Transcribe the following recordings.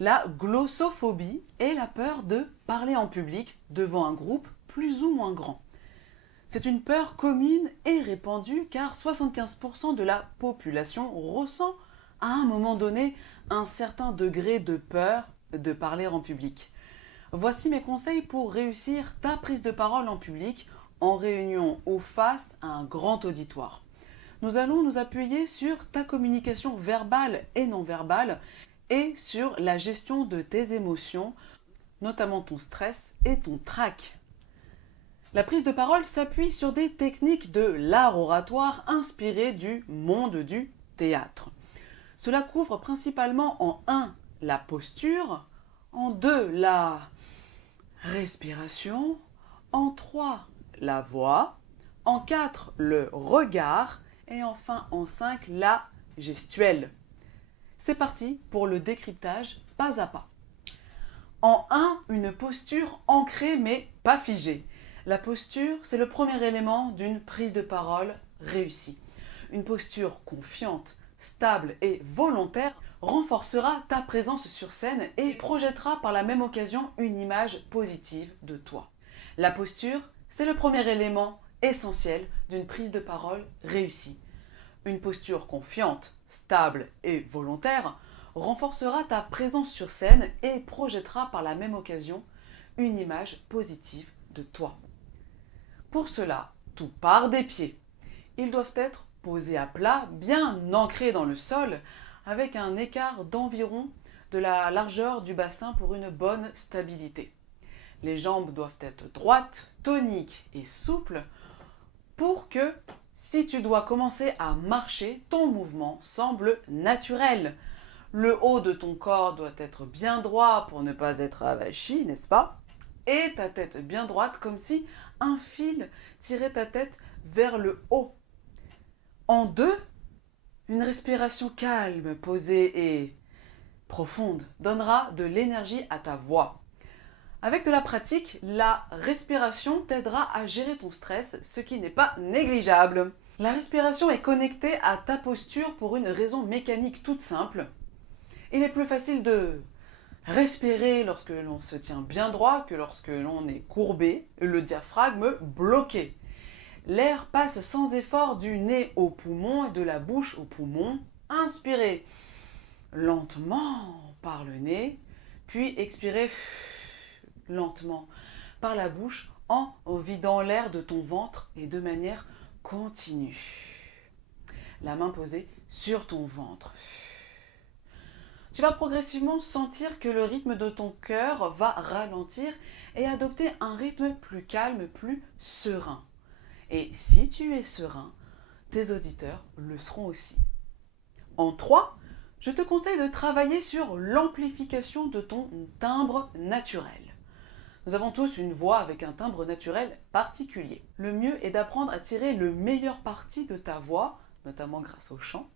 La glossophobie est la peur de parler en public devant un groupe plus ou moins grand. C'est une peur commune et répandue car 75% de la population ressent à un moment donné un certain degré de peur de parler en public. Voici mes conseils pour réussir ta prise de parole en public en réunion ou face à un grand auditoire. Nous allons nous appuyer sur ta communication verbale et non verbale et sur la gestion de tes émotions, notamment ton stress et ton trac. La prise de parole s'appuie sur des techniques de l'art oratoire inspirées du monde du théâtre. Cela couvre principalement en 1 la posture, en 2 la respiration, en 3 la voix, en 4 le regard et enfin en 5 la gestuelle. C'est parti pour le décryptage pas à pas. En 1, une posture ancrée mais pas figée. La posture, c'est le premier élément d'une prise de parole réussie. Une posture confiante, stable et volontaire renforcera ta présence sur scène et projettera par la même occasion une image positive de toi. La posture, c'est le premier élément essentiel d'une prise de parole réussie. Une posture confiante, stable et volontaire renforcera ta présence sur scène et projettera par la même occasion une image positive de toi. Pour cela, tout part des pieds. Ils doivent être posés à plat, bien ancrés dans le sol, avec un écart d'environ de la largeur du bassin pour une bonne stabilité. Les jambes doivent être droites, toniques et souples pour que, si tu dois commencer à marcher, ton mouvement semble naturel. Le haut de ton corps doit être bien droit pour ne pas être avachi, n'est-ce pas? Et ta tête bien droite comme si un fil tirait ta tête vers le haut. En 2, une respiration calme, posée et profonde donnera de l'énergie à ta voix. Avec de la pratique, la respiration t'aidera à gérer ton stress, ce qui n'est pas négligeable. La respiration est connectée à ta posture pour une raison mécanique toute simple. Il est plus facile de respirer lorsque l'on se tient bien droit que lorsque l'on est courbé, le diaphragme bloqué. L'air passe sans effort du nez au poumon et de la bouche au poumon. Inspirez lentement par le nez, puis expirez lentement par la bouche en vidant l'air de ton ventre et de manière continue. La main posée sur ton ventre. Tu vas progressivement sentir que le rythme de ton cœur va ralentir et adopter un rythme plus calme, plus serein. Et si tu es serein, tes auditeurs le seront aussi. En 3, je te conseille de travailler sur l'amplification de ton timbre naturel. Nous avons tous une voix avec un timbre naturel particulier. Le mieux est d'apprendre à tirer le meilleur parti de ta voix, notamment grâce au chant,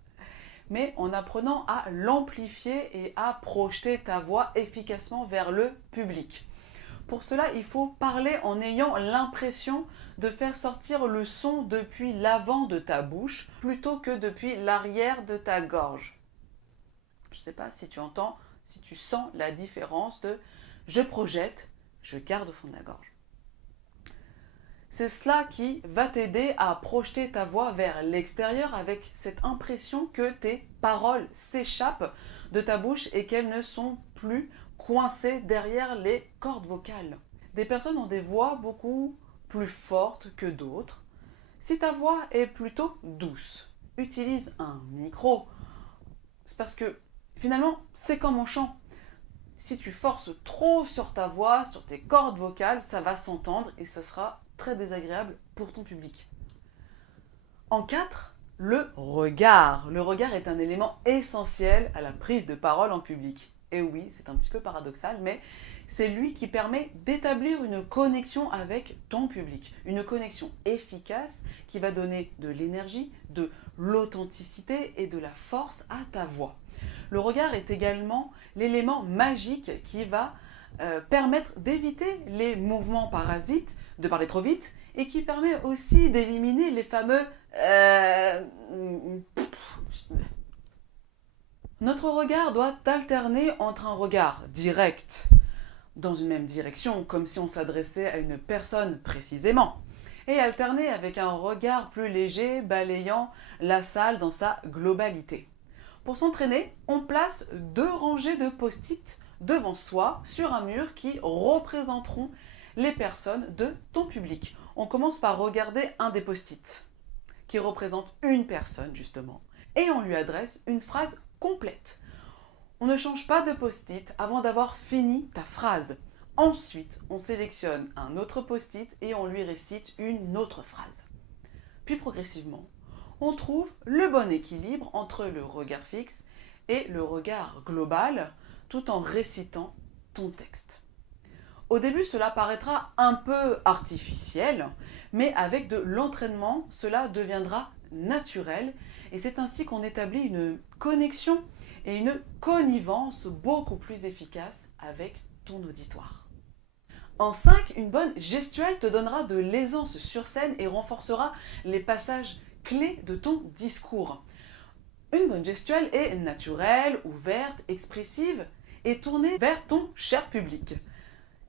mais en apprenant à l'amplifier et à projeter ta voix efficacement vers le public. Pour cela, il faut parler en ayant l'impression de faire sortir le son depuis l'avant de ta bouche plutôt que depuis l'arrière de ta gorge. Je ne sais pas si tu entends, si tu sens la différence de je projette, je garde au fond de la gorge. C'est cela qui va t'aider à projeter ta voix vers l'extérieur avec cette impression que tes paroles s'échappent de ta bouche et qu'elles ne sont plus coincées derrière les cordes vocales. Des personnes ont des voix beaucoup plus fortes que d'autres. Si ta voix est plutôt douce, utilise un micro. C'est parce que finalement, c'est comme en chant. Si tu forces trop sur ta voix, sur tes cordes vocales, ça va s'entendre et ça sera très désagréable pour ton public. En 4, le regard. Le regard est un élément essentiel à la prise de parole en public. Et oui, c'est un petit peu paradoxal, mais c'est lui qui permet d'établir une connexion avec ton public. Une connexion efficace qui va donner de l'énergie, de l'authenticité et de la force à ta voix. Le regard est également l'élément magique qui va permettre d'éviter les mouvements parasites, de parler trop vite, et qui permet aussi d'éliminer les fameux Notre regard doit alterner entre un regard direct, dans une même direction, comme si on s'adressait à une personne précisément, et alterner avec un regard plus léger, balayant la salle dans sa globalité. Pour s'entraîner, on place 2 rangées de post-it devant soi sur un mur qui représenteront les personnes de ton public. On commence par regarder un des post-it qui représente une personne justement et on lui adresse une phrase complète. On ne change pas de post-it avant d'avoir fini ta phrase. Ensuite, on sélectionne un autre post-it et on lui récite une autre phrase. Puis progressivement, on trouve le bon équilibre entre le regard fixe et le regard global tout en récitant ton texte. Au début, cela paraîtra un peu artificiel, mais avec de l'entraînement, cela deviendra naturel et c'est ainsi qu'on établit une connexion et une connivence beaucoup plus efficace avec ton auditoire. En 5, une bonne gestuelle te donnera de l'aisance sur scène et renforcera les passages clés de ton discours. Une bonne gestuelle est naturelle, ouverte, expressive et tournée vers ton cher public.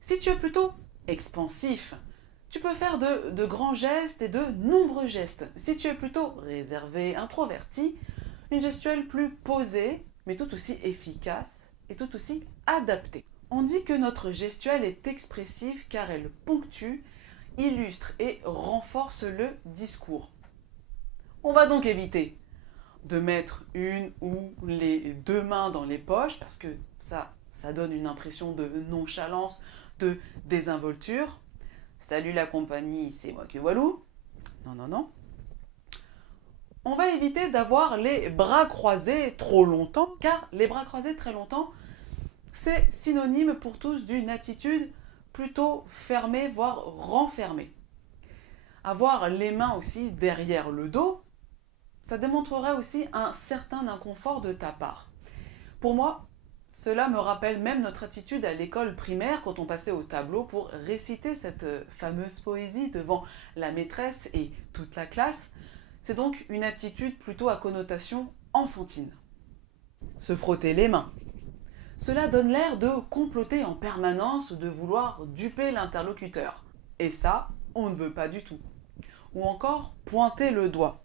Si tu es plutôt expansif, tu peux faire de grands gestes et de nombreux gestes. Si tu es plutôt réservé, introverti, une gestuelle plus posée, mais tout aussi efficace et tout aussi adaptée. On dit que notre gestuelle est expressive car elle ponctue, illustre et renforce le discours. On va donc éviter de mettre une ou les 2 mains dans les poches parce que ça donne une impression de nonchalance, de désinvolture. Salut la compagnie, c'est moi qui Walou. Non. On va éviter d'avoir les bras croisés trop longtemps, car les bras croisés très longtemps, c'est synonyme pour tous d'une attitude plutôt fermée, voire renfermée. Avoir les mains aussi derrière le dos, ça démontrerait aussi un certain inconfort de ta part. Pour moi, cela me rappelle même notre attitude à l'école primaire quand on passait au tableau pour réciter cette fameuse poésie devant la maîtresse et toute la classe. C'est donc une attitude plutôt à connotation enfantine. Se frotter les mains. Cela donne l'air de comploter en permanence ou de vouloir duper l'interlocuteur. Et ça, on ne veut pas du tout. Ou encore pointer le doigt.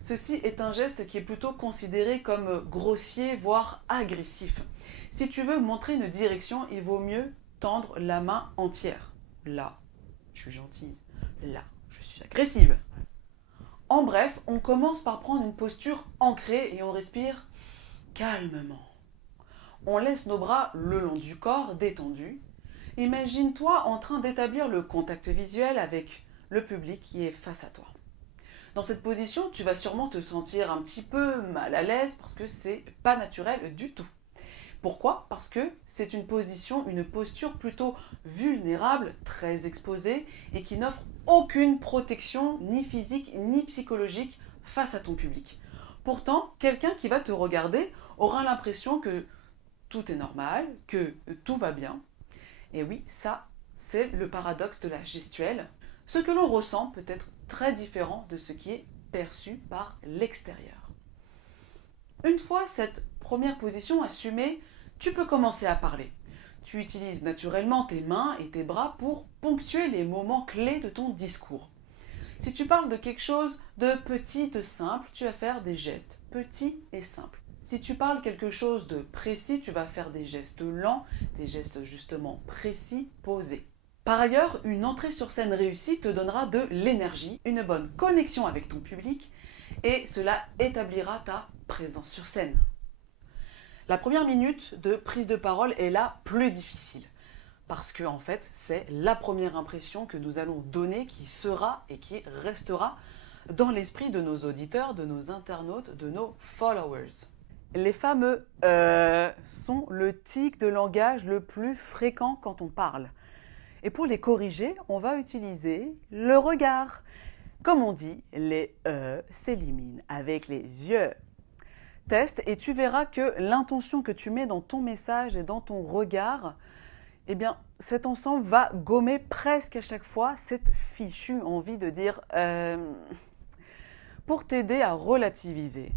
Ceci est un geste qui est plutôt considéré comme grossier, voire agressif. Si tu veux montrer une direction, il vaut mieux tendre la main entière. Là, je suis gentille. Là, je suis agressive. En bref, on commence par prendre une posture ancrée et on respire calmement. On laisse nos bras le long du corps, détendus. Imagine-toi en train d'établir le contact visuel avec le public qui est face à toi. Dans cette position, tu vas sûrement te sentir un petit peu mal à l'aise parce que c'est pas naturel du tout. Pourquoi ? Parce que c'est une posture plutôt vulnérable, très exposée et qui n'offre aucune protection ni physique ni psychologique face à ton public. Pourtant, quelqu'un qui va te regarder aura l'impression que tout est normal, que tout va bien. Et oui, ça, c'est le paradoxe de la gestuelle. Ce que l'on ressent peut être très différent de ce qui est perçu par l'extérieur. Une fois cette première position assumée, tu peux commencer à parler. Tu utilises naturellement tes mains et tes bras pour ponctuer les moments clés de ton discours. Si tu parles de quelque chose de petit, de simple, tu vas faire des gestes petits et simples. Si tu parles quelque chose de précis, tu vas faire des gestes lents, des gestes justement précis, posés. Par ailleurs, une entrée sur scène réussie te donnera de l'énergie, une bonne connexion avec ton public et cela établira ta présence sur scène. La première minute de prise de parole est la plus difficile parce que en fait, c'est la première impression que nous allons donner qui sera et qui restera dans l'esprit de nos auditeurs, de nos internautes, de nos followers. Les fameux sont le tic de langage le plus fréquent quand on parle. Et pour les corriger, on va utiliser le regard. Comme on dit, les s'éliminent avec les yeux. Teste et tu verras que l'intention que tu mets dans ton message et dans ton regard, eh bien, cet ensemble va gommer presque à chaque fois cette fichue envie de dire pour t'aider à relativiser,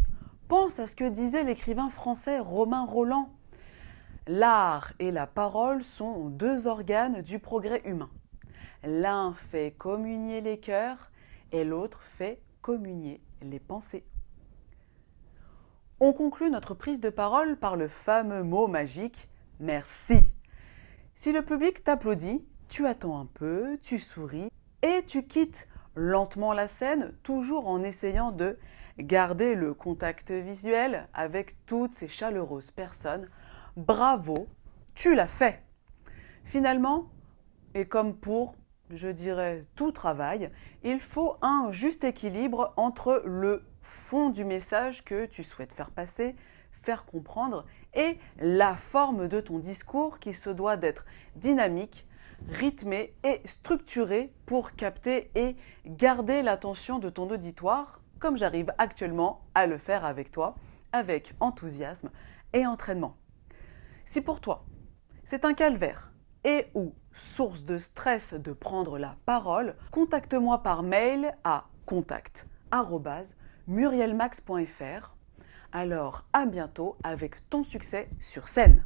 Pense à ce que disait l'écrivain français Romain Rolland. L'art et la parole sont deux organes du progrès humain. L'un fait communier les cœurs et l'autre fait communier les pensées. On conclut notre prise de parole par le fameux mot magique « merci ». Si le public t'applaudit, tu attends un peu, tu souris et tu quittes lentement la scène, toujours en essayant de garder le contact visuel avec toutes ces chaleureuses personnes. Bravo, tu l'as fait. Finalement, et comme pour, je dirais, tout travail, il faut un juste équilibre entre le fond du message que tu souhaites faire passer, faire comprendre, et la forme de ton discours qui se doit d'être dynamique, rythmé et structuré pour capter et garder l'attention de ton auditoire, comme j'arrive actuellement à le faire avec toi, avec enthousiasme et entraînement. Si pour toi, c'est un calvaire et ou source de stress de prendre la parole, contacte-moi par mail à contact@murielmax.fr. Alors à bientôt avec ton succès sur scène.